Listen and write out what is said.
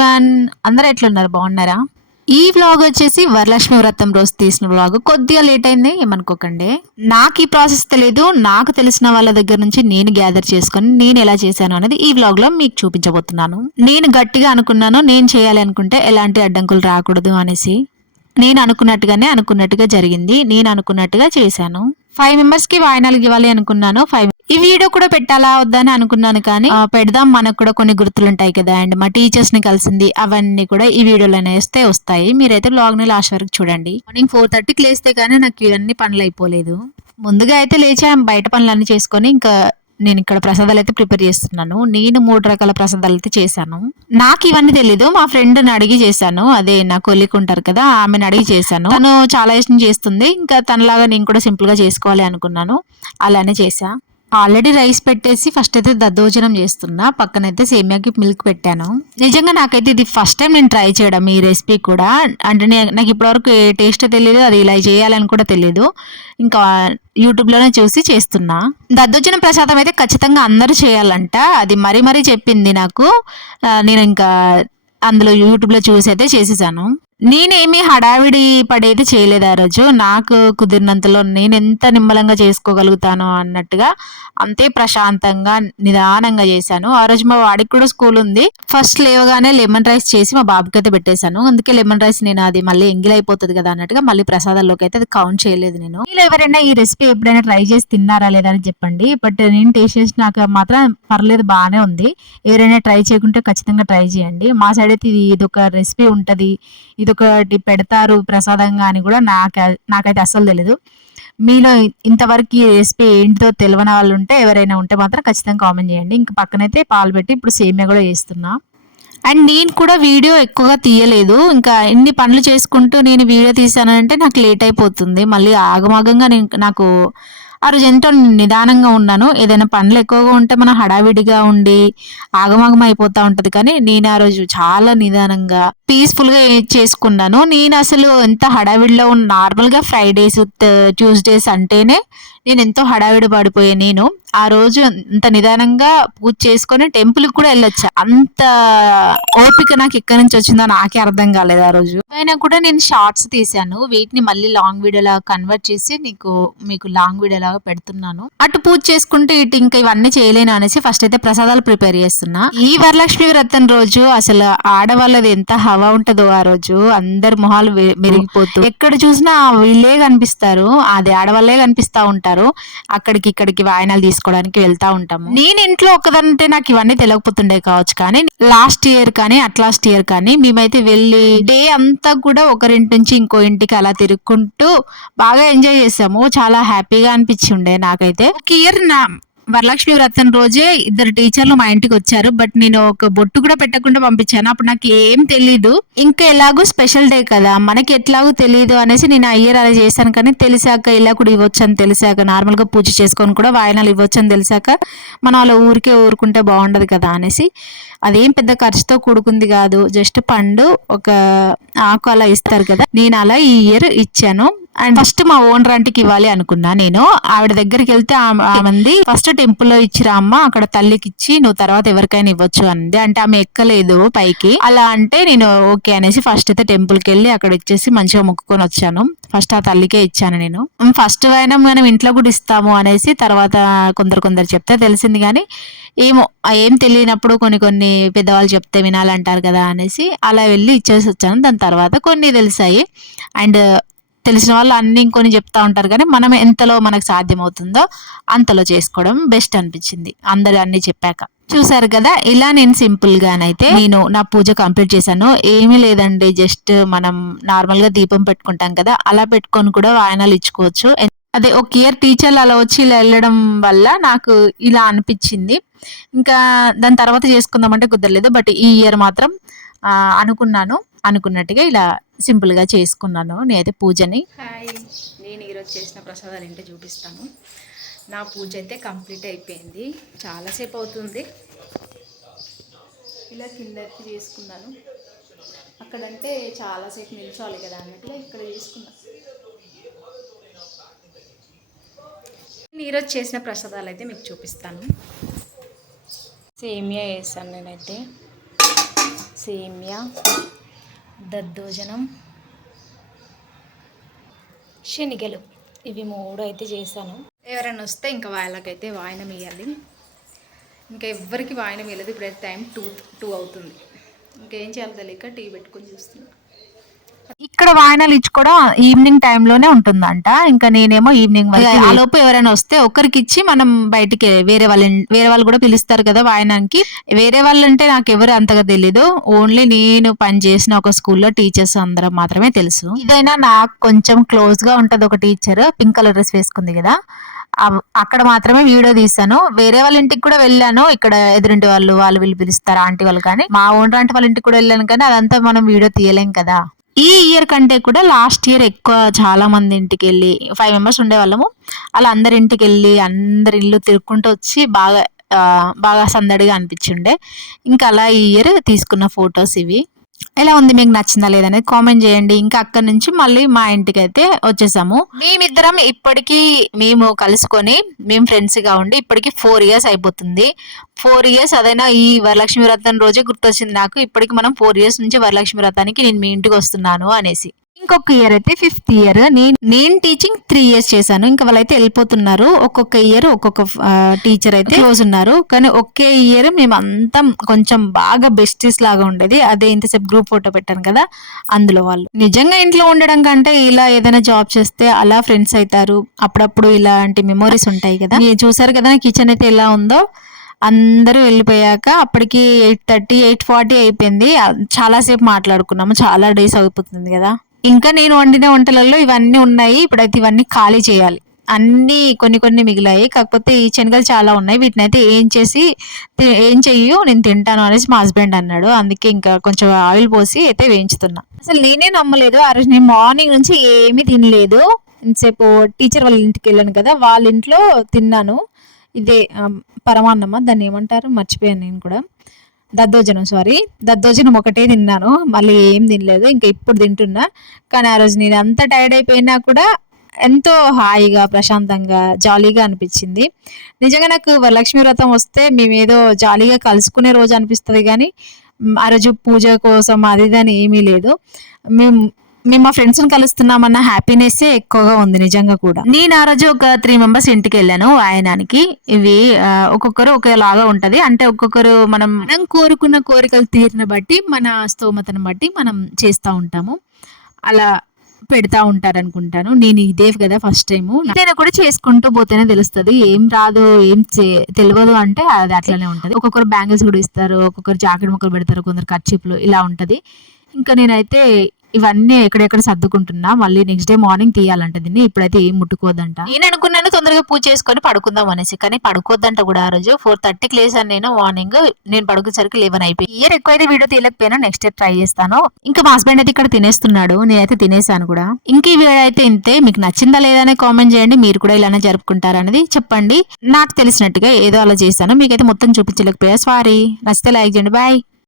Everyone, అందరూ ఎట్లున్నారు? బాగున్నారా? ఈ వ్లాగ్ వచ్చేసి వరలక్ష్మి వ్రతం రోజు తీసిన వ్లాగ్. కొద్దిగా లేట్ అయింది, ఏమనుకోకండి. నాకు ఈ ప్రాసెస్ తెలియదు, నాకు తెలిసిన వాళ్ళ దగ్గర నుంచి నేను గ్యాదర్ చేసుకొని నేను ఎలా చేశాను అనేది ఈ వ్లాగ్ లో మీకు చూపించబోతున్నాను. నేను గట్టిగా అనుకున్నాను, నేను చేయాలి అనుకుంటే ఎలాంటి అడ్డంకులు రాకూడదు అనేసి. నేను అనుకున్నట్టుగా జరిగింది. నేను అనుకున్నట్టుగా చేశాను. 5 మెంబర్స్ కి వాయినాలు ఇవ్వాలి అనుకున్నాను. ఈ వీడియో కూడా పెట్టాలా వద్దని అనుకున్నాను, కానీ పెడదాం, మనకు కూడా కొన్ని గుర్తులుంటాయి కదా. అండ్ మా టీచర్స్ ని కలిసింది అవన్నీ కూడా ఈ వీడియోలోనే వేస్తే వస్తాయి. మీరైతే వ్లాగ్ ని లాస్ట్ వరకు చూడండి. మార్నింగ్ 4:30కి లేస్తే కానీ నాకు ఇవన్నీ పనులు అయిపోలేదు. ముందుగా అయితే లేచా, బయట పనులన్నీ చేసుకొని ఇంకా నేను ఇక్కడ ప్రసాదాలు అయితే ప్రిపేర్ చేస్తున్నాను. నేను 3 రకాల ప్రసాదాలు అయితే చేశాను. నాకు ఇవన్నీ తెలీదు, మా ఫ్రెండ్ని అడిగి చేశాను. అదే నా కొలిక్ ఉంటారు కదా, ఆమెను అడిగి చేశాను. తను చాలా ఇష్టం చేస్తుంది, ఇంకా తనలాగా నేను కూడా సింపుల్ గా చేసుకోవాలి అనుకున్నాను, అలానే చేశా. ఆల్రెడీ రైస్ పెట్టేసి ఫస్ట్ అయితే దద్దోజనం చేస్తున్నా, పక్కనైతే సేమియాకి మిల్క్ పెట్టాను. నిజంగా నాకైతే ఇది ఫస్ట్ టైం నేను ట్రై చేయడం ఈ రెసిపీ కూడా. అంటే నాకు ఇప్పటివరకు ఏ టేస్ట్ తెలియదు, అది ఇలా చేయాలని కూడా తెలియదు. ఇంకా యూట్యూబ్లోనే చూసి చేస్తున్నా. దద్దోజనం ప్రసాదం అయితే ఖచ్చితంగా అందరూ చేయాలంట, అది మరీ చెప్పింది నాకు. నేను ఇంకా అందులో యూట్యూబ్లో చూసి అయితే చేసేసాను. నేనేమి హడావిడి పడైతే చేయలేదు ఆ రోజు. నాకు కుదిరినంతలో నేను ఎంత నిమ్మలంగా చేసుకోగలుగుతానో అన్నట్టుగా అంతే ప్రశాంతంగా నిదానంగా చేశాను. ఆ రోజు మా వాడికి కూడా స్కూల్ ఉంది. ఫస్ట్ లేవగానే లెమన్ రైస్ చేసి మా బాబుకి అయితే పెట్టేశాను. అందుకే లెమన్ రైస్ నేను అది మళ్ళీ ఎంగిలైపోతుంది కదా అన్నట్టుగా మళ్ళీ ప్రసాదాల్లోకి అయితే అది కౌంట్ చేయలేదు నేను. మీరు ఎవరైనా ఈ రెసిపీ ఎప్పుడైనా ట్రై చేసి తిన్నారా లేదా అని చెప్పండి. బట్ నేను టేస్ట్ చేసి నాకు మాత్రం పర్లేదు, బాగానే ఉంది. ఎవరైనా ట్రై చేయకుంటే ఖచ్చితంగా ట్రై చేయండి. మా సైడ్ అయితే ఇది ఒక రెసిపీ ఉంటుంది, ఇదొకటి పెడతారు ప్రసాదంగా అని కూడా నాకైతే అస్సలు తెలీదు. మీలో ఇంతవరకు ఈ రెసిపీ ఏంటిదో తెలియని వాళ్ళు ఉంటే, ఎవరైనా ఉంటే మాత్రం ఖచ్చితంగా కామెంట్ చేయండి. ఇంక పక్కనైతే పాలు పెట్టి ఇప్పుడు సేమియా కూడా చేస్తున్నా. అండ్ నేను కూడా వీడియో ఎక్కువగా తీయలేదు, ఇంకా ఇన్ని పనులు చేసుకుంటూ నేను వీడియో తీసానంటే నాకు లేట్ అయిపోతుంది. మళ్ళీ ఆగమాగంగా నాకు ఆ రోజు ఎంతో నిదానంగా ఉన్నాను. ఏదైనా పనులు ఎక్కువగా ఉంటే మనం హడావిడిగా ఉండి ఆగమాగం అయిపోతూ ఉంటది, కానీ నేను ఆ రోజు చాలా నిదానంగా పీస్ఫుల్ గా చేసుకున్నాను. నేను అసలు ఎంత హడావిడిలో నార్మల్గా ఫ్రైడేస్ ట్యూస్డేస్ అంటేనే నేను ఎంతో హడావిడి పడిపోయే నేను ఆ రోజు అంత నిదానంగా పూజ చేసుకొని టెంపుల్ కూడా వెళ్ళొచ్చా. అంత ఓపిక నాకు ఎక్కడి నుంచి వచ్చిందో నాకే అర్థం కాలేదు ఆ రోజు. అయినా కూడా నేను షార్ట్స్ తీసాను, వీటిని మళ్ళీ లాంగ్ వీడియో లాగా కన్వర్ట్ చేసి మీకు లాంగ్ వీడియో లాగా పెడుతున్నాను. అటు పూజ చేసుకుంటే ఇటు ఇంకా ఇవన్నీ చేయలేను అనేసి ఫస్ట్ అయితే ప్రసాదాలు ప్రిపేర్ చేస్తున్నా. ఈ వరలక్ష్మి వ్రతం రోజు అసలు ఆడవాళ్ళది ఎంత హవా ఉంటదో ఆ రోజు. అందరి మొహాలు మెరిగిపోతూ ఎక్కడ చూసినా వీళ్ళే కనిపిస్తారు, అది ఆడవాళ్ళే కనిపిస్తా ఉంటారు. ఇక్కడికి వాయనాలు తీసుకోవడానికి వెళ్తా ఉంటాము. నేను ఇంట్లో ఒక్కదంటే నాకు ఇవన్నీ తెలియకపోతుండే కావచ్చు, కానీ లాస్ట్ ఇయర్ కానీ మేమైతే వెళ్ళి డే అంతా కూడా ఒకరింటి నుంచి ఇంకో ఇంటికి అలా తిరుక్కుంటూ బాగా ఎంజాయ్ చేసాము. చాలా హ్యాపీగా అనిపించి ఉండే నాకైతే. ఒక ఇయర్ వరలక్ష్మి వ్రతం రోజే 2 టీచర్లు మా ఇంటికి వచ్చారు, బట్ నేను ఒక బొట్టు కూడా పెట్టకుండా పంపించాను. అప్పుడు నాకు ఏం తెలీదు, ఇంకా ఎలాగో స్పెషల్ డే కదా, మనకి ఎట్లాగో తెలియదు అనేసి నేను ఆ ఇయర్ అలా చేశాను. కానీ తెలిసాక ఇలా కూడా ఇవ్వచ్చు అని తెలిసాక, నార్మల్ గా పూజ చేసుకొని కూడా వాయనాలు ఇవ్వచ్చు అని తెలిసాక మనం అలా ఊరుకుంటే బాగుండదు కదా అనేసి, అదేం పెద్ద ఖర్చుతో కూడుకుంది కాదు, జస్ట్ పండు ఒక ఆకు అలా ఇస్తారు కదా, నేను అలా ఈ ఇయర్ ఇచ్చాను. అండ్ ఫస్ట్ మా ఓనర్ ఆంటీకి ఇవ్వాలి అనుకున్నా. నేను ఆవిడ దగ్గరికి వెళ్తే ఆమె ఫస్ట్ టెంపుల్ లో ఇచ్చిరా అమ్మ, అక్కడ తల్లికి ఇచ్చి నువ్వు తర్వాత ఎవరికైనా ఇవ్వచ్చు అంది. అంటే ఆమె ఎక్కలేదు పైకి. అలా అంటే నేను ఓకే అనేసి ఫస్ట్ అయితే టెంపుల్ కి వెళ్ళి అక్కడ ఇచ్చేసి మంచిగా మొక్కుకొని వచ్చాను. ఫస్ట్ ఆ తల్లికే ఇచ్చాను నేను. ఫస్ట్ అయినా మనం ఇంట్లో కూడా ఇస్తాము అనేసి తర్వాత కొందరు చెప్తే తెలిసింది, కానీ ఏం తెలియనప్పుడు కొన్ని పెద్దవాళ్ళు చెప్తే వినాలంటారు కదా అనేసి అలా వెళ్ళి ఇచ్చేసి వచ్చాను. దాని తర్వాత కొన్ని తెలిసాయి, అండ్ తెలిసిన వాళ్ళు అన్ని ఇంకొని చెప్తా ఉంటారు, కానీ మనం ఎంతలో మనకు సాధ్యమవుతుందో అంతలో చేసుకోవడం బెస్ట్ అనిపించింది అందరు అన్ని చెప్పాక. చూసారు కదా, ఇలా నేను సింపుల్ గానైతే నేను నా పూజ కంప్లీట్ చేశాను. ఏమీ లేదండి, జస్ట్ మనం నార్మల్ గా దీపం పెట్టుకుంటాం కదా, అలా పెట్టుకొని కూడా వాయనాలు ఇచ్చుకోవచ్చు. అదే ఒక ఇయర్ టీచర్లు అలా వచ్చి ఇలా వెళ్ళడం వల్ల నాకు ఇలా అనిపించింది. ఇంకా దాని తర్వాత చేసుకుందామంటే కుదరలేదు, బట్ ఈ ఇయర్ మాత్రం అనుకున్నట్టుగా ఇలా సింపుల్ గా చేసుకున్నాను నేనైతే పూజని. హాయ్, నేను ఈరోజు చేసిన ప్రసాదాలు ఏంటో చూపిస్తాను. నా పూజ అయితే కంప్లీట్ అయిపోయింది, చాలాసేపు అవుతుంది. ఇలా కిందకి చేసుకున్నాను, అక్కడంటే చాలాసేపు నిల్చోవాలి కదా అన్నట్టుగా ఇక్కడ చేసుకున్నాను. నేను ఈరోజు చేసిన ప్రసాదాలు అయితే మీకు చూపిస్తాను. సేమియా వేసాను నేనైతే. సేమ్యా, దద్దోజనం, శనిగలు, ఇవి 3 అయితే చేశాను. ఎవరైనా వస్తే ఇంకా వాళ్ళకైతే వాయినం ఇవ్వాలి. ఇంకా ఎవ్వరికి వాయినం ఇవ్వలేదు. ఇప్పుడైతే టైం 2 అవుతుంది. ఇంకేం చేయాలి తెలియక టీ పెట్టుకొని చూస్తున్నాను. ఇక్కడ వాయినాలు ఇచ్చుకోవడం ఈవినింగ్ టైంలోనే ఉంటుందంట. ఇంకా నేనేమో ఈవినింగ్ ఆ లోపు ఎవరైనా వస్తే ఒకరికి ఇచ్చి మనం బయటికి వేరే వాళ్ళు కూడా పిలుస్తారు కదా వాయినానికి. వేరే వాళ్ళు అంటే నాకు ఎవరు అంతగా తెలీదు. ఓన్లీ నేను పని చేసిన ఒక స్కూల్లో టీచర్స్ అందరం మాత్రమే తెలుసు. ఇదైనా నాకు కొంచెం క్లోజ్ గా ఉంటది. ఒక టీచర్ పింక్ కలర్ డ్రెస్ వేసుకుంది కదా, అక్కడ మాత్రమే వీడియో తీసాను. వేరే వాళ్ళ ఇంటికి కూడా వెళ్ళాను. ఇక్కడ ఎదురింటి వాళ్ళు వీళ్ళు పిలుస్తారు ఆంటీ వాళ్ళు, కానీ మా ఓనర్ ఆంటీ వాళ్ళ ఇంటికి కూడా వెళ్ళాను. కానీ అదంతా మనం వీడియో తీయలేం కదా. ఈ ఇయర్ కంటే కూడా లాస్ట్ ఇయర్ ఎక్కువ చాలా మంది ఇంటికి వెళ్ళి 5 మెంబర్స్ ఉండేవాళ్ళము. అలా అందరి ఇంటికి వెళ్ళి అందరి ఇల్లు తిరుక్కుంటూ వచ్చి బాగా సందడిగా అనిపించిండే. ఇంకా అలా ఈ ఇయర్ తీసుకున్న ఫొటోస్ ఇవి. ఎలా ఉంది, మీకు నచ్చిందా లేదనేది కామెంట్ చేయండి. ఇంకా అక్కడి నుంచి మళ్ళీ మా ఇంటికి అయితే వచ్చేసాము. మేమిద్దరం ఇప్పటికీ మేము కలుసుకొని మేము ఫ్రెండ్స్గా ఉండి ఇప్పటికి 4 ఇయర్స్ అయిపోతుంది. 4 ఇయర్స్ అదైనా ఈ వరలక్ష్మి వ్రతం రోజే గుర్తొచ్చింది నాకు. ఇప్పటికి మనం 4 ఇయర్స్ నుంచి వరలక్ష్మి వ్రతానికి నేను మీ ఇంటికి వస్తున్నాను అనేసి. ఇంకొక ఇయర్ అయితే 5th ఇయర్. నేను టీచింగ్ 3 ఇయర్స్ చేశాను. ఇంకా వాళ్ళైతే వెళ్ళిపోతున్నారు. ఒక్కొక్క ఇయర్ ఒక్కొక్క టీచర్ అయితే క్లోజ్ ఉన్నారు. కానీ ఒకే ఇయర్ మేమంతా కొంచెం బాగా బెస్టీస్ లాగా ఉండేది. అదే ఇంతసేపు గ్రూప్ ఫోటో పెట్టాను కదా, అందులో వాళ్ళు. నిజంగా ఇంట్లో ఉండడం కంటే ఇలా ఏదైనా జాబ్ చేస్తే అలా ఫ్రెండ్స్ అవుతారు. అప్పుడప్పుడు ఇలాంటి మెమోరీస్ ఉంటాయి కదా. మీరు చూసారు కదా నా కిచెన్ అయితే ఎలా ఉందో. అందరూ వెళ్ళిపోయాక అప్పటికి 8:30 8:40 అయిపోయింది. చాలాసేపు మాట్లాడుకున్నాము. చాలా డేస్ అయిపోతుంది కదా. ఇంకా నేను వండిన వంటలలో ఇవన్నీ ఉన్నాయి. ఇప్పుడైతే ఇవన్నీ ఖాళీ చేయాలి. అన్నీ కొన్ని మిగిలాయి. కాకపోతే ఈ శనగలు చాలా ఉన్నాయి. వీటిని అయితే ఏం చెయ్యు నేను తింటాను అనేసి మా హస్బెండ్ అన్నాడు. అందుకే ఇంకా కొంచెం ఆయిల్ పోసి అయితే వేయించుతున్నా. అసలు నేనే నమ్మలేదు. ఆ రోజు నేను మార్నింగ్ నుంచి ఏమీ తినలేదు. ఇంతసేపు టీచర్ వాళ్ళ ఇంటికి వెళ్ళాను కదా, వాళ్ళ ఇంట్లో తిన్నాను. ఇదే పరమాన్నమా దాన్ని ఏమంటారు మర్చిపోయాను నేను కూడా. దద్దోజనం ఒకటే తిన్నాను. మళ్ళీ ఏం తినలేదు. ఇంకా ఇప్పుడు తింటున్నా. కానీ ఆ రోజు నేను అంత టైర్డ్ అయిపోయినా కూడా ఎంతో హాయిగా ప్రశాంతంగా జాలీగా అనిపించింది. నిజంగా నాకు వరలక్ష్మి వ్రతం వస్తే మేమేదో జాలీగా కలుసుకునే రోజు అనిపిస్తుంది. కానీ ఆ రోజు పూజ కోసం అది ఇదని ఏమీ లేదు. మేము మా ఫ్రెండ్స్ని కలుస్తున్నామన్న హ్యాపీనెస్సే ఎక్కువగా ఉంది నిజంగా కూడా. నేను ఆ రోజు ఒక 3 మెంబర్స్ ఇంటికి వెళ్ళాను వాయనానికి. ఇవి ఒక్కొక్కరు ఒకేలాగా ఉంటది. అంటే ఒక్కొక్కరు మనం కోరుకున్న కోరికలు తీరిన బట్టి మన స్తోమతను బట్టి మనం చేస్తూ ఉంటాము. అలా పెడతా ఉంటారనుకుంటాను. నేను ఇదే కదా ఫస్ట్ టైము. ఏదైనా కూడా చేసుకుంటూ పోతేనే తెలుస్తుంది. ఏం రాదు ఏం తెలియదు అంటే అది అట్లనే ఉంటుంది. ఒక్కొక్కరు బ్యాంగిల్స్ కూడా ఇస్తారు, ఒక్కొక్కరు జాకెట్ ముక్కలు పెడతారు, కొందరు కర్చీప్లు ఇలా ఉంటది. ఇంకా నేనైతే ఇవన్నీ ఎక్కడెక్కడ సర్దుకుంటున్నా. మళ్ళీ నెక్స్ట్ డే మార్నింగ్ తీయాలంట దీన్ని. ఇప్పుడైతే ఏం ముట్టుకోవద్దంట. నేను అనుకున్నాను తొందరగా పూజ చేసుకొని పడుకుందాం అనేసి, కానీ పడుకోవద్దంట కూడా. ఆ రోజు 4:30కి లేసాను నేను మార్నింగ్. నేను పడుకునేసరికి 11 అయిపోయి. ఇయర్ ఎక్కువైతే వీడియో తీయలేకపోయినా నెక్స్ట్ ఇయర్ ట్రై చేస్తాను. ఇంకా మా హస్బెండ్ అయితే ఇక్కడ తినేస్తున్నాడు. నేనైతే తినేసాను కూడా. ఇంక ఈ వీడియో అయితే ఇంతే. మీకు నచ్చిందా లేదా అని కామెంట్ చేయండి. మీరు కూడా ఇలానే జరుపుకుంటారనేది చెప్పండి. నాకు తెలిసినట్టుగా ఏదో అలా చేశాను. మీకైతే మొత్తం చూపించలేకపోయా, సారీ. నచ్చితే లైక్ చేయండి. బాయ్.